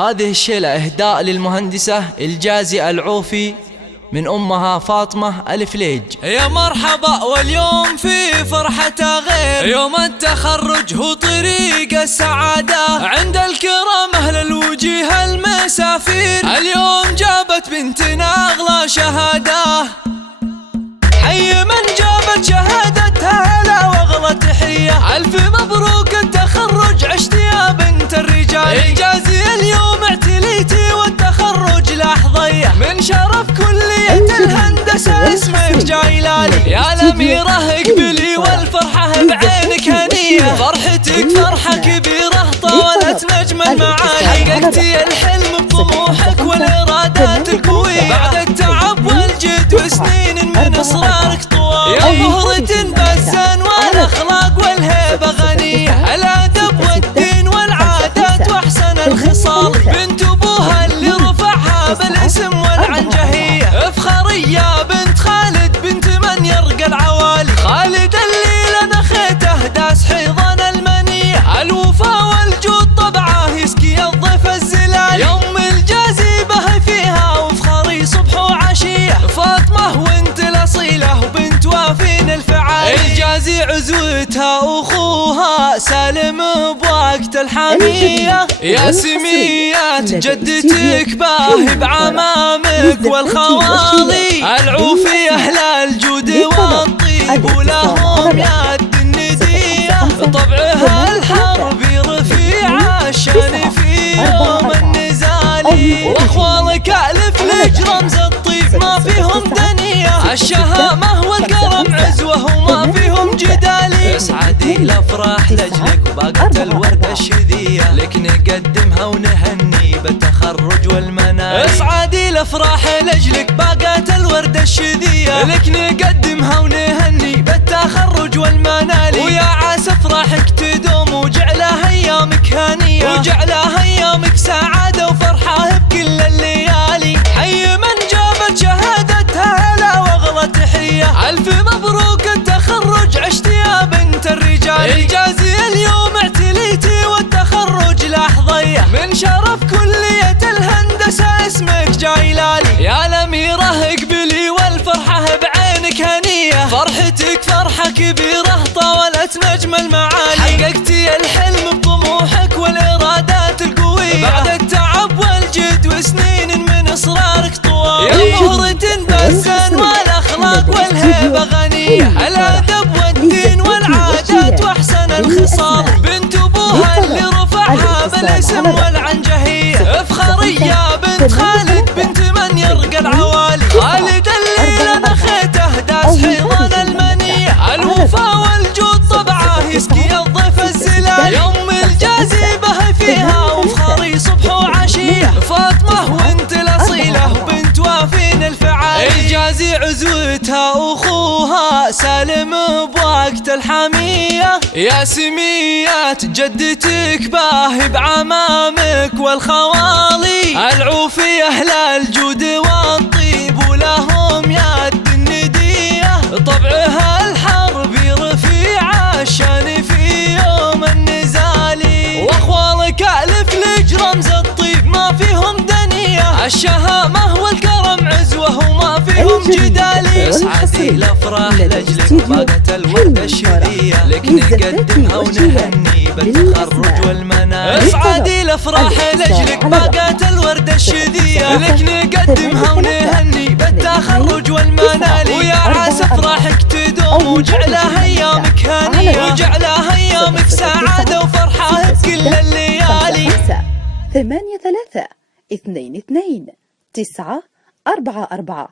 هذه الشيلة إهداء للمهندسة الجازي العوفي من أمها فاطمة الفليج. يا مرحبا واليوم في فرحة غير، يوم التخرج هو طريق السعادة عند الكرام أهل الوجيه المسافير. اليوم جابت بنتنا أغلى شهادة، حي من جابت شهادتها لا وأغلى تحية. ألف مبروك التخرج عشت يا بنت الرجال، الجازي اليوم اعتليتي والتخرج لحظية. من شرف كلية الهندسة اسمك جايلالي، يا الأميرة اقبلي والفرحة بعينك هنية. فرحتك فرحة كبيرة طالت نجم المعالي، حققتي الحلم بطموحك والإرادات القوية بعد التعب والجد وسنين من إصرارك طوال. يا مهرة بالزن والأخلاق والهيبة غنية، الأدب والدين والعادات وأحسن الخصال. بنت أبوها اللي رفعها بالاسم والعنجهية، افخري يا بنت خالد بنت من يرقى العوالي. خالد اللي لنخيته داس حيضان المنية، الوفا والجود طبعه يسقي الضيف الزلال. يوم الجازي به فيها وافخري صبح وعشية، فاطمة وانت الأصيلة وبنت وافين الفعالي. الجازي عزوتها أخوها سالم بوقت الحامية، يا سميات جدتك باهي بعمامك والخوالي. العوفي أهل الجود والطيب ولهم يد الندية، طبعها الحربي رفيع الشان في يوم النزال. واخوالك ألف لج رمز الطيب ما فيهم دنية، الشهامة والكرم عزوة وما فيهم جدالي. اسعدي الافراح لاجلك وباقة الوردة الشذية، لك نقدمها ونهني بالتخرج والمنال. اسعدي الافراح لاجلك باقة الوردة الشذية، لك نقدمها ونهني بالتخرج والمنال. ويا عسى افراحك تدوم وجعلها ايامك هنية، وجعلها ايامك سعادة وفرحة بكل الليالي. حي من جابت شهادتها لا واغلى تحية، الف مبروك التخرج عشت يا بنت الرجال. الجازي اليوم اعتليتي والتخرج لحظية، من شرف كلية الهندسة اسمك جايلالي. يا الأميرة اقبلي والفرحة بعينك هنية، فرحتك فرحة كبيرة طالت نجم المعالي. حققتي الحلم بطموحك والإرادات القوية بعد التعب والجد وسنين من إصرارك طوال. يا مهرة بالزن والأخلاق والهيبة غنية، الأدب والدين والعادات وأحسن الخصال. بنت أبوها اللي رفعها بالاسم والعنجهية، افخري يا بنت خالد بنت من يرقى العوالي. خالد اللي لنخيته داس حيضان المنية، الوفا والجود طبعه يسقي الضيف الزلال. يوم الجازي به فيها وافخري صبح وعشية، فاطمة وانت الأصيلة وبنت وافين الفعالي. الجازي عزوتها أخوها سالم بوقت الحامية، يا سميات جدتك باهي بعمامك والخوالي. العوفي أهل الجود والطيب ولهم يد الندية، طبعها الحربي رفيع الشان في يوم النزال. واخوالك ألف لج رمز الطيب ما فيهم دنية، الشهامة والكرم عزوة وما فيهم جدالي. اسعدي الافراح لاجلك باقة الوردة الشذية، لك نقدمها ونهني بالتخرج والمنال. اسعدي الافراح لاجلك باقة الوردة الشذية، لك نقدمها ونهني بالتخرج والمنال. ويا عسى افراحك تدوم وجعلها ايامك هنية، وجعلها ايامك سعادة وفرحة بكل الليالي. 5 8 3 2 2 9 4 4